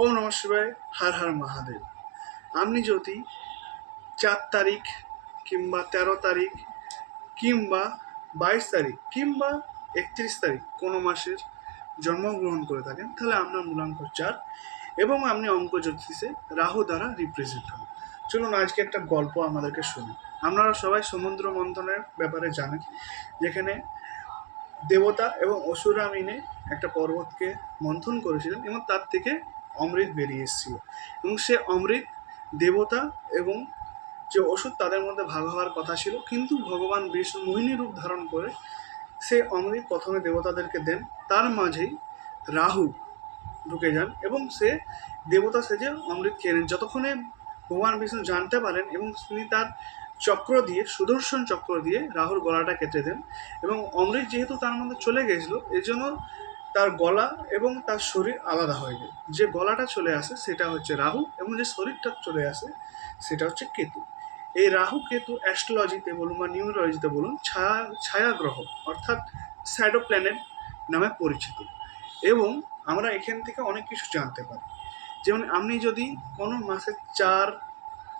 ওম নম শিবায়, হার হার মহাদেব। আপনি যদি চার তারিখ কিংবা তেরো তারিখ কিংবা বাইশ তারিখ কিংবা একত্রিশ তারিখ কোনো মাসের জন্মগ্রহণ করে থাকেন, তাহলে আপনার মূলাঙ্ক চার এবং আপনি অঙ্ক জ্যোতিষে রাহু দ্বারা রিপ্রেজেন্ট হন। চলুন আজকে একটা গল্প আমাদেরকে শুনি আপনারা সবাই সমুদ্র মন্থনের ব্যাপারে জানেন, যেখানে দেবতা এবং অসুরা মিলে একটা পর্বতকে মন্থন করেছিলেন এবং তার থেকে অমৃত বেরিয়ে এসেছিল। এবং সে অমৃত দেবতা এবং যে ওষুধ তাদের মধ্যে ভাগ হওয়ার কথা ছিল, কিন্তু ভগবান বিষ্ণু মোহিনী রূপ ধারণ করে সে অমৃত প্রথমে দেবতাদেরকে দেন। তার মাঝেই রাহু ঢুকে যান এবং সে দেবতা সেজে অমৃত খেয়ে নেন। যতক্ষণে ভগবান বিষ্ণু জানতে পারেন এবং তিনি তার চক্র দিয়ে, সুদর্শন চক্র দিয়ে রাহুর গলাটা কেটে দেন এবং অমৃত যেহেতু তার মধ্যে চলে গেছিল এই জন্য তার গলা এবং তার শরীর আলাদা হয়ে যায়। যে গলাটা চলে আসে সেটা হচ্ছে রাহু এবং যে শরীরটা চলে আসে সেটা হচ্ছে কেতু। এই রাহু কেতু অ্যাস্ট্রোলজিতে বলুন বা নিউরোলজিতে বলুন ছায়া ছায়া গ্রহ অর্থাৎ স্যাডো প্ল্যানেট নামে পরিচিত। এবং আমরা এখান থেকে অনেক কিছু জানতে পারি। যেমন আপনি যদি কোনো মাসের চার,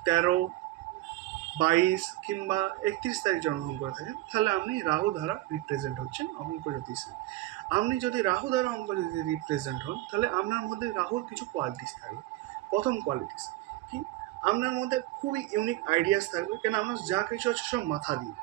তেরো বাইশ কিংবা একত্রিশ তারিখ জন্মগ্রহণ করে থাকেন, তাহলে আপনি রাহু দ্বারা রিপ্রেজেন্ট হচ্ছেন অঙ্ক জ্যোতিষে আপনি যদি রাহু দ্বারা অঙ্ক জ্যোতিষে রিপ্রেজেন্ট হন, তাহলে আপনার মধ্যে রাহুর কিছু কোয়ালিটিস থাকবে। প্রথম কোয়ালিটিস কি? আপনার মধ্যে খুবই ইউনিক আইডিয়াস থাকবে, কেন? আপনার যা কিছু আছে সব মাথা দিয়ে।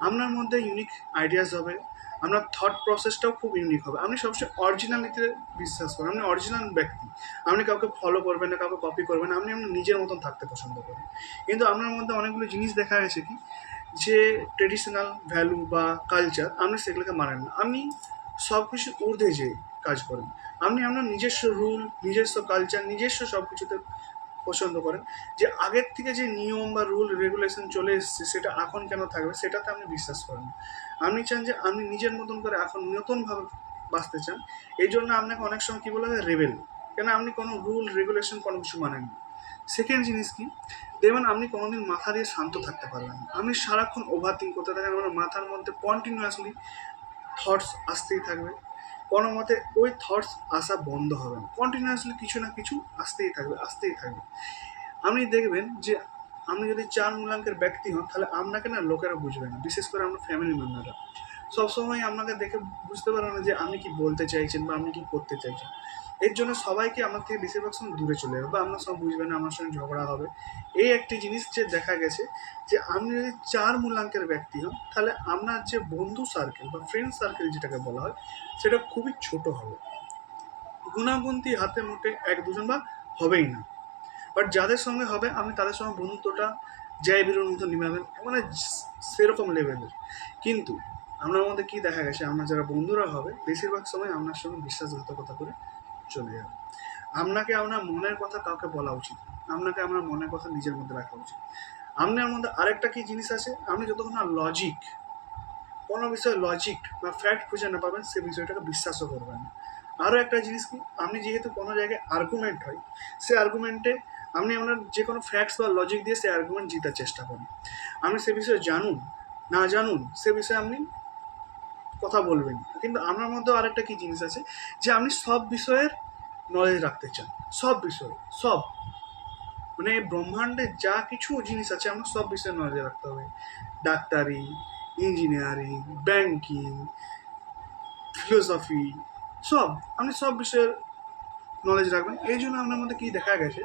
আপনার মধ্যে ইউনিক আইডিয়াস হবে আপনার থট প্রসেসটাও খুব ইউনিক হবে। আপনি সবসময় অরিজিনালিতে বিশ্বাস করেন, আপনি অরিজিনাল ব্যক্তি। আপনি কাউকে ফলো করবেন না, কাউকে কপি করবেন আপনি আপনার নিজের মতন থাকতে পছন্দ করেন। কিন্তু আপনার মধ্যে অনেকগুলো জিনিস দেখা গেছে কি? যে ট্রেডিশনাল ভ্যালু বা কালচার আপনি সেগুলোকে মানেন না। আপনি সব কিছু ঊর্ধ্বে যেয়ে কাজ করেন। আপনি আপনার নিজস্ব রুল নিজস্ব কালচার নিজস্ব সব কিছুতে পছন্দ করেন, যে আগের থেকে যে নিয়ম বা রুল রেগুলেশন চলে এসছে, সেটা এখন কেন থাকবে, সেটাতে আপনি বিশ্বাস করেন। আপনি চান যে আপনি নিজের মতন করে এখন নতুনভাবে বাঁচতে চান, এই জন্য আপনাকে অনেক সময় কী বলা হয় রেবেল কেন আপনি কোনো রুল রেগুলেশন কোনো কিছু মানেন না। সেকেন্ড জিনিস কি? দেখবেন আপনি কোনোদিন মাথা দিয়ে শান্ত থাকতে পারবেন আপনি সারাক্ষণ ওভার থিঙ্ক করতে থাকেন আপনার মাথার মধ্যে কন্টিনিউয়াসলি থটস আসতেই থাকবে। কোনো মতে ওই থটস আসা বন্ধ হবে না। কন্টিনিউয়াসলি কিছু না কিছু আসতেই থাকবে আসতেই থাকবে। আপনি দেখবেন যে আপনি যদি চার মূল্যাঙ্কের ব্যক্তি হন, তাহলে আপনাকে না লোকেরা বুঝবে না, বিশেষ করে আপনার ফ্যামিলি মেম্বাররা সবসময় আপনাকে দেখে বুঝতে পারবে না যে আপনি কি বলতে চাইছেন বা আপনি কি করতে চাইছেন। এর জন্য সবাইকে আমার থেকে বেশিরভাগ সময় দূরে চলে যাবে বা আপনার সব বুঝবে না আমার সঙ্গে ঝগড়া হবে। এই একটি জিনিস যে দেখা গেছে যে আপনি যদি চার মূলাঙ্কের ব্যক্তি হন, তাহলে আপনার যে বন্ধু সার্কেল বা ফ্রেন্ড সার্কেল যেটাকে বলা হয়, সেটা খুবই ছোট হবে। গুণাগুন্তি হাতে মুঠে এক দুজন বা হবেই না। বাট যাদের সঙ্গে হবে, আমি তাদের সঙ্গে বন্ধুত্বটা জয় বীরের মতো নিভাবেন মানে সেরকম লেভেলের কিন্তু আপনার মধ্যে কী দেখা গেছে, আমরা যারা বন্ধুরা হবে, বেশিরভাগ সময় আপনার সঙ্গে বিশ্বাসঘাতকতা করে চলে যাবে। আপনাকে আপনার মনের কথা কাউকে বলা উচিত আপনাকে আপনার মনের কথা নিজের মধ্যে রাখা উচিত। আপনার মধ্যে আরেকটা কি জিনিস আছে? আপনি যতক্ষণ না লজিক কোনো বিষয়ে লজিক বা ফ্যাক্ট খুঁজে না পাবেন, সে বিষয়টাকে বিশ্বাসও করবেন না। আরও একটা জিনিস কি? আপনি যেহেতু কোনো জায়গায় আর্গুমেন্ট হয়, সে আর্গুমেন্টে আপনি আপনার যে কোনো ফ্যাক্টস বা লজিক দিয়ে সে আর্গুমেন্ট জিতার চেষ্টা করুন। আপনি সে বিষয়ে জানুন, না জানুন, সে বিষয়ে আপনি কথা বলবেন কিন্তু আপনার মধ্যেও আরেকটা কি জিনিস আছে? যে আপনি সব বিষয়ের নলেজ রাখতে চান। সব বিষয়ে, সব। মানে ব্রহ্মাণ্ডে যা কিছু জিনিস আছে, আমার সব বিষয়ে নলেজ রাখতে হবে। ডাক্তারি, ইঞ্জিনিয়ারিং, ব্যাংকিং, ফিলোসফি, সব। আপনি সব বিষয়ের নলেজ রাখবেন। এই জন্য আপনার মধ্যে কী দেখা গেছে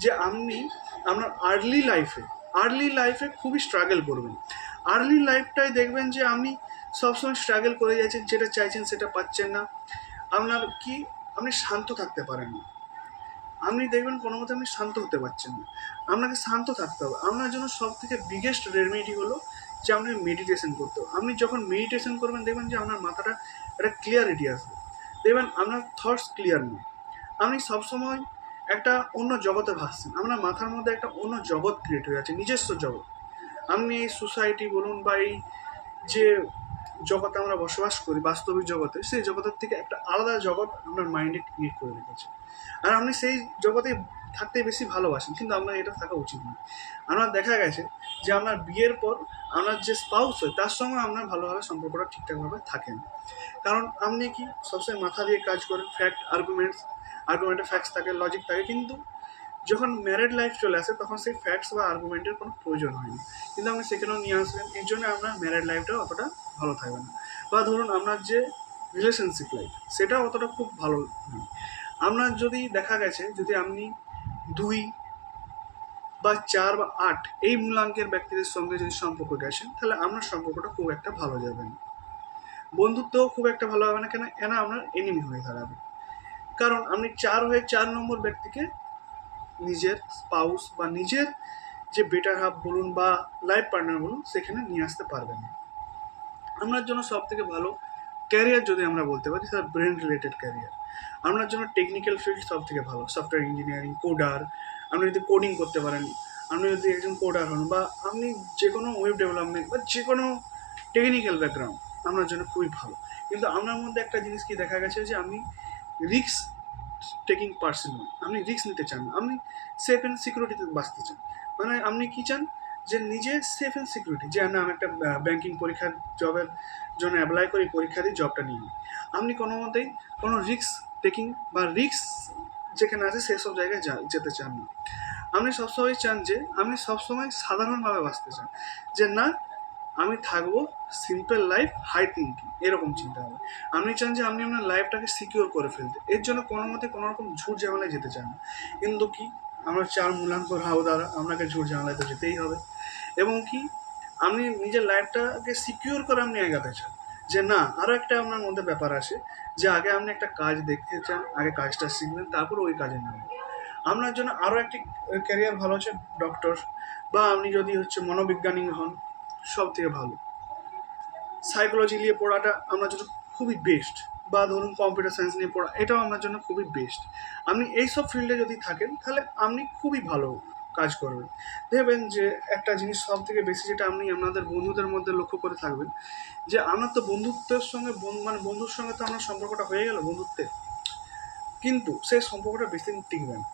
যে আপনি আপনার আর্লি লাইফে আর্লি লাইফে খুবই স্ট্রাগল করবেন। আর্লি লাইফটাই দেখবেন যে আপনি সবসময় স্ট্রাগল করে যাচ্ছেন, যেটা চাইছেন সেটা পাচ্ছেন না। আপনার কি আপনি শান্ত থাকতে পারেন না। আপনি দেখবেন কোনো মতে আপনি শান্ত হতে পারছেন না। আপনাকে শান্ত থাকতে হবে। আপনার জন্য সব থেকে বিগেস্ট রেমেডি হলো যে আপনাকে মেডিটেশন করতে হবে। আপনি যখন মেডিটেশন করবেন, দেখবেন যে আপনার মাথাটা একটা ক্লিয়ারিটি আসবে। দেখবেন আপনার থটস ক্লিয়ার নেই। আপনি সবসময় একটা অন্য জগতে ভাসছেন। আপনার মাথার মধ্যে একটা অন্য জগৎ ক্রিয়েট হয়ে আছে নিজস্ব জগৎ। আপনি এই সোসাইটি বলুন বা এই যে জগতে আমরা বসবাস করি, বাস্তবিক জগতে, সেই জগতের থেকে একটা আলাদা জগৎ আপনার মাইন্ডে ক্রিয়েট করে রেখেছে। আর আপনি সেই জগতে থাকতে বেশি ভালোবাসেন, কিন্তু আপনার এটা থাকা উচিত নয়। আমার দেখা গেছে যে আপনার বিয়ের পর আপনার যে স্পাউস হয়, তার সঙ্গে আপনার ভালোভাবে সম্পর্কটা ঠিকঠাকভাবে থাকে না। কারণ আপনি কি সবসময় মাথা দিয়ে কাজ করেন ফ্যাক্ট আর্গুমেন্টস আর্গুমেন্টের ফ্যাক্টস থাকে লজিক থাকে, কিন্তু যখন ম্যারেড লাইফ চলে আসে, তখন সেই ফ্যাক্টস বা আর্গুমেন্টের কোনো প্রয়োজন হয় না। কিন্তু আপনি সেখানেও নিয়ে আসবেন এর জন্য আপনার ম্যারেড লাইফটা অতটা ভালো থাকবে না। বা ধরুন আপনার যে রিলেশনশিপ লাইফ সেটা অতটা খুব ভালো নেই আপনার যদি দেখা গেছে, যদি আপনি দুই বা চার বা আট এই মূলাঙ্কের ব্যক্তিদের সঙ্গে যদি সম্পর্ক গেছেন তাহলে আপনার সম্পর্কটা খুব একটা ভালো যাবে না। বন্ধুত্বও খুব একটা ভালো হবে না, কেন এনা আপনার এনিমি হয়ে দাঁড়াবে। কারণ আপনি চার হয়ে চার নম্বর ব্যক্তিকে নিজের স্পাউস বা নিজের যে বেটার হাফ বলুন বা লাইফ পার্টনার বলুন, সেখানে নিয়ে আসতে পারবেন না। আপনার জন্য সব থেকে ভালো ক্যারিয়ার যদি আমরা বলতে পারি সেটা ব্রেন রিলেটেড ক্যারিয়ার আপনার জন্য টেকনিক্যাল ফিল্ড সব থেকে ভালো সফটওয়্যার ইঞ্জিনিয়ারিং কোডার আপনি যদি কোডিং করতে পারেন, আপনি যদি একজন কোডার হন বা আপনি যে কোনো ওয়েব ডেভেলপমেন্ট বা যে কোনো টেকনিক্যাল ব্যাকগ্রাউন্ড আপনার জন্য খুবই ভালো। কিন্তু আপনার মধ্যে একটা জিনিস কি দেখা গেছে যে আপনি রিক্স টেকিং পার্সন নন, আপনি রিক্স নিতে চান আপনি সেফ অ্যান্ড সিকিউরিটিতে বাঁচতে চান। মানে আপনি কী চান? যে নিজে সেফ অ্যান্ড সিকিউরিটি যে না আমি একটা ব্যাংকিং পরীক্ষার জবের জন্য অ্যাপ্লাই করি, পরীক্ষা দিয়ে জবটা নিয়ে নিই। আপনি কোনো মতেই কোনো রিক্স টেকিং বা রিক্স যেখানে আছে সেসব জায়গায় যেতে চান না। আপনি সবসময় চান যে, আপনি সবসময় সাধারণভাবে বাঁচতে চান। যে না, আমি থাকব সিম্পল লাইফ হাই থিঙ্কিং এরকম চিন্তা হবে আপনি চান যে আপনি আপনার লাইফটাকে সিকিওর করে ফেলতে। এর জন্য কোনো মতে কোনো রকম ঝুট ঝামেলায় যেতে চান না। কিন্তু কি? আমরা চার মূলাঙ্ক হাও দ্বারা আপনাকে ঝুট ঝামেলায় তো যেতেই হবে। এবং কি আপনি নিজের লাইফটাকে সিকিউর করে আপনি এগাতে চান যে না আরও একটা আপনার মধ্যে ব্যাপার আসে যে আগে আপনি একটা কাজ দেখতে চান, আগে কাজটা শিখবেন, তারপর ওই কাজে নামবেন। আপনার জন্য আরও একটি ক্যারিয়ার ভালো হচ্ছে ডক্টর বা আপনি যদি হচ্ছে মনোবিজ্ঞানী হন সব থেকে ভালো। সাইকোলজি নিয়ে পড়াটা আপনার জন্য খুবই বেস্ট বা ধরুন কম্পিউটার সায়েন্স নিয়ে পড়া, এটাও আপনার জন্য খুবই বেস্ট আপনি এইসব ফিল্ডে যদি থাকেন, তাহলে আপনি খুবই ভালো। কাজ করবেন দেখবেন যে একটা জিনিস সব থেকে বেশি যেটা আপনি আপনাদের বন্ধুদের মধ্যে লক্ষ্য করে থাকবেন, যে আপনার তো বন্ধুত্বের সঙ্গে মানে বন্ধুর সঙ্গে তো আপনার সম্পর্কটা হয়ে গেল বন্ধুত্বের কিন্তু সেই সম্পর্কটা বেশি দিন টিকবে না।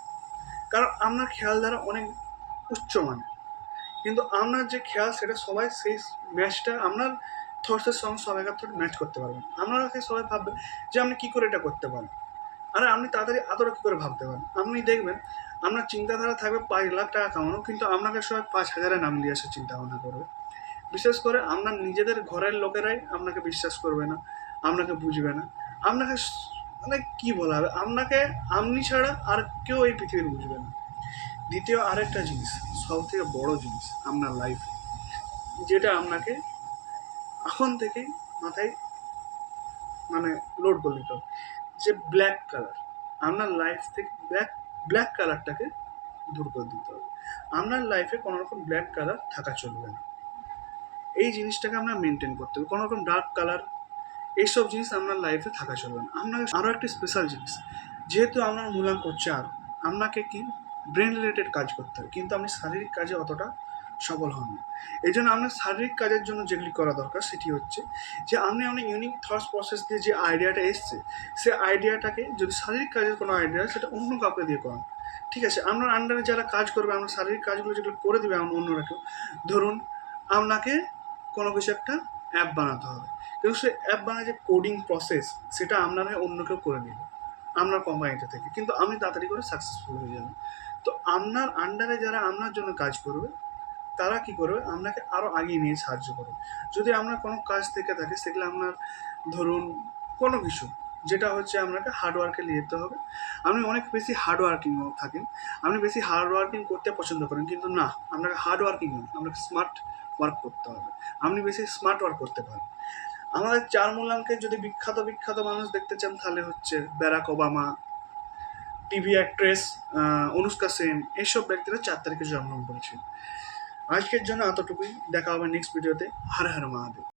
কারণ আপনার খেয়াল দ্বারা অনেক উচ্চমানের কিন্তু আপনার যে খেয়াল সেটা সবাই সেই ম্যাচটা আপনার থটসের সঙ্গে সবাইকার থট ম্যাচ করতে পারবেন। আপনাকে সবাই ভাববে যে আপনি কী করে এটা করতে পারেন? আরে আপনি তাড়াতাড়ি আদরে কী করে ভাবতে পারেন? আপনি দেখবেন আপনার চিন্তাধারা থাকবে পাঁচ লাখ টাকা কামানো, কিন্তু আপনাকে সবাই পাঁচ হাজারে নাম দিয়ে এসে চিন্তা ভাবনা করবে। বিশেষ করে আপনার নিজেদের ঘরের লোকেরাই আপনাকে বিশ্বাস করবে না, আপনাকে বুঝবে না। আপনাকে মানে কি বলা হবে? আপনাকে, আপনি ছাড়া আর কেউ এই পৃথিবীর বুঝবে না। দ্বিতীয় আরেকটা জিনিস সব থেকে বড় জিনিস আপনার লাইফে যেটা আপনাকে এখন থেকেই মাথায় মানে লোড করে নিতে হবে, যে ব্ল্যাক কালার আপনার লাইফ থেকে ব্ল্যাক ব্ল্যাক কালারটাকে দূর করে দিতে হবে। আপনার লাইফে কোনো রকম ব্ল্যাক কালার থাকা চলবে না। এই জিনিসটাকে আমরা মেনটেন করতে হবে। কোনো রকম ডার্ক কালার এইসব জিনিস আপনার লাইফে থাকা চলবে না। আপনাকে আরও একটি স্পেশাল জিনিস, যেহেতু আপনার মূল্যাঙ্ক চার আপনাকে কি ব্রেন রিলেটেড কাজ করতে হবে। কিন্তু আপনি শারীরিক কাজে অতটা সফল হন না। এই জন্য আপনার শারীরিক কাজের জন্য যেগুলি করা দরকার সেটি হচ্ছে যে, আপনি অনেক ইউনিক থটস প্রসেস দিয়ে যে আইডিয়াটা এসছে, সে আইডিয়াটাকে যদি শারীরিক কাজের কোনো আইডিয়া সেটা অন্য কাউকে দিয়ে করান। ঠিক আছে? আপনার আন্ডারে যারা কাজ করবে আপনার শারীরিক কাজগুলো যেগুলো করে দেবে আমার অন্যরা কেউ ধরুন আপনাকে কোনো কিছু একটা অ্যাপ বানাতে হবে। কিন্তু সে অ্যাপ বানায় যে কোডিং প্রসেস সেটা আপনার অন্য কেউ করে নেবে আপনার কোম্পানিটা থেকে। কিন্তু আপনি তাড়াতাড়ি করে সাকসেসফুল হয়ে যাবেন। তো আপনার আন্ডারে যারা আপনার জন্য কাজ করবে তারা কি করবে? আপনাকে আরও আগিয়ে নিয়ে সাহায্য করবে। যদি আপনার কোনো কাজ থেকে থাকে, সেগুলো আপনার ধরুন কোনো কিছু, যেটা হচ্ছে আপনাকে হার্ডওয়ার্কে নিয়ে যেতে হবে। আপনি অনেক বেশি হার্ড ওয়ার্কিং থাকেন। আপনি বেশি হার্ড ওয়ার্কিং করতে পছন্দ করেন, কিন্তু না, আপনাকে হার্ডওয়ার্কিং নয়, আপনাকে স্মার্ট ওয়ার্ক করতে হবে। আপনি বেশি স্মার্ট ওয়ার্ক করতে পারেন। আমাদের চার মূলাঙ্কে যদি বিখ্যাত বিখ্যাত মানুষ দেখতে চান, তাহলে হচ্ছে Barack Obama TV actress Anushka Sen এইসব ব্যক্তিরা চার তারিখে জন্মগ্রহণ করেছেন। আজকের জন্য এতটুকুই। দেখা হবে নেক্সট ভিডিওতে হর হর মহাদেব।